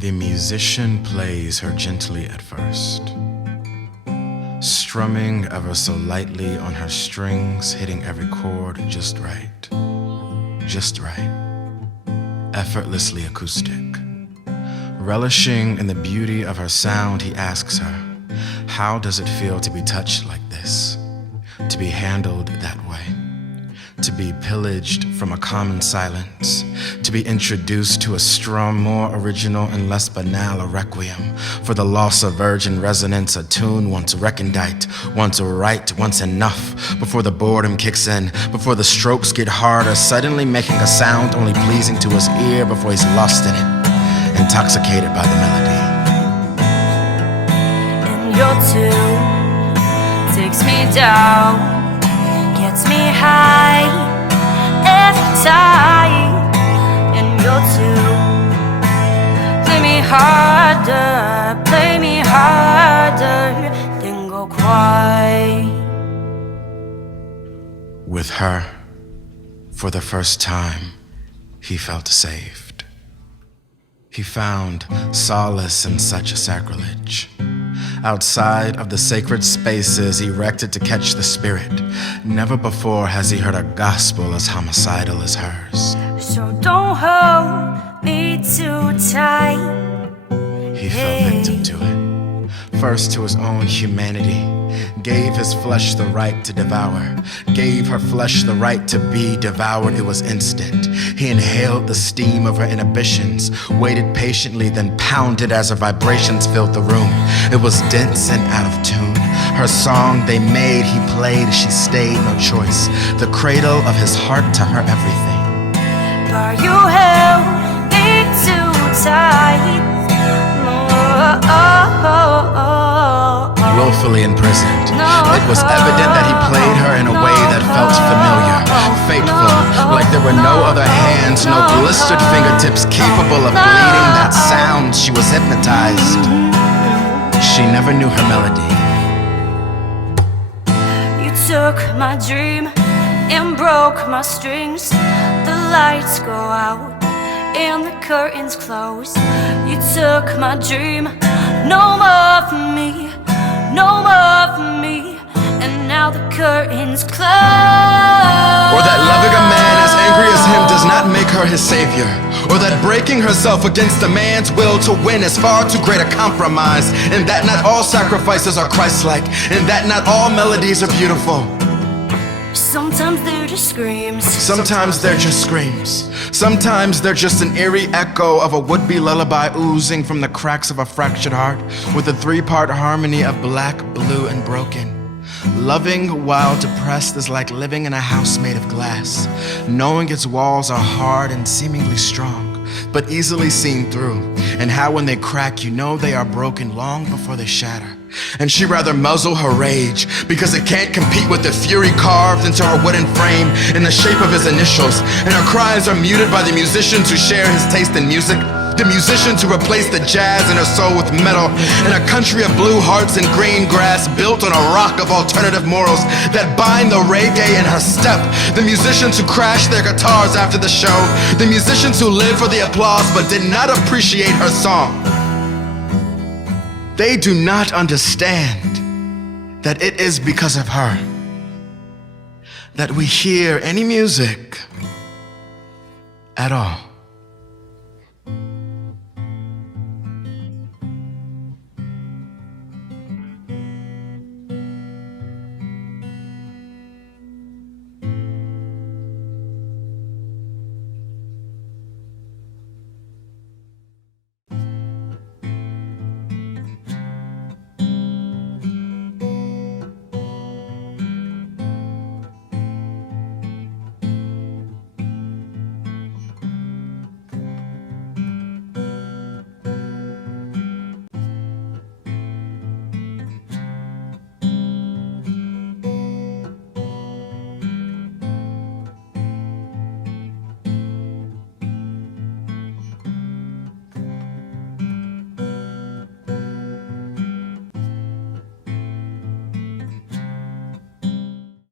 The musician plays her gently at first, strumming ever so lightly on her strings, hitting every chord just right, effortlessly acoustic. Relishing in the beauty of her sound, he asks her, how does it feel to be touched like this, to be handled that way, to be pillaged from a common silence, to be introduced to a strum more original and less banal, a requiem for the loss of virgin resonance, a tune once recondite, once right, once enough, before the boredom kicks in, before the strokes get harder, suddenly making a sound only pleasing to his ear before he's lost in it, intoxicated by the melody. And your tune takes me down, gets me high every time. And your tune play me harder, then go quiet. With her, for the first time, he felt saved. He found solace in such a sacrilege. Outside of the sacred spaces erected to catch the spirit, never before has he heard a gospel as homicidal as hers. So don't hold me too tight. He fell victim to it. First to his own humanity, gave his flesh the right to devour, gave her flesh the right to be devoured. It was instant. He inhaled the steam of her inhibitions, waited patiently, then pounded as her vibrations filled the room. It was dense and out of tune. Her song they made, he played, she stayed, no choice. The cradle of his heart to her everything. But you held me too tight. Willfully imprisoned. It was evident that he played her in a way that felt familiar, faithful, like there were no other hands, no blistered fingertips capable of bleeding that sound. She was hypnotized. She never knew her melody. You took my dream and broke my strings. The lights go out and the curtains close. You took my dream, no more for me, no more for me. And now the curtains close. Or that loving a man as angry as him does not make her his savior. Or that breaking herself against a man's will to win is far too great a compromise. And that not all sacrifices are Christ-like. And that not all melodies are beautiful. Sometimes they're just screams. Sometimes they're just screams. Sometimes they're just an eerie echo of a would-be lullaby oozing from the cracks of a fractured heart, with a three-part harmony of black, blue, and broken. Loving while depressed is like living in a house made of glass, knowing its walls are hard and seemingly strong, but easily seen through, and how when they crack you know they are broken long before they shatter. And she rather muzzle her rage because it can't compete with the fury carved into her wooden frame in the shape of his initials, and her cries are muted by the musicians who share his taste in music. The musicians who replace the jazz in her soul with metal, in a country of blue hearts and green grass built on a rock of alternative morals that bind the reggae in her step. The musicians who crash their guitars after the show, the musicians who live for the applause but did not appreciate her song. They do not understand that it is because of her that we hear any music at all.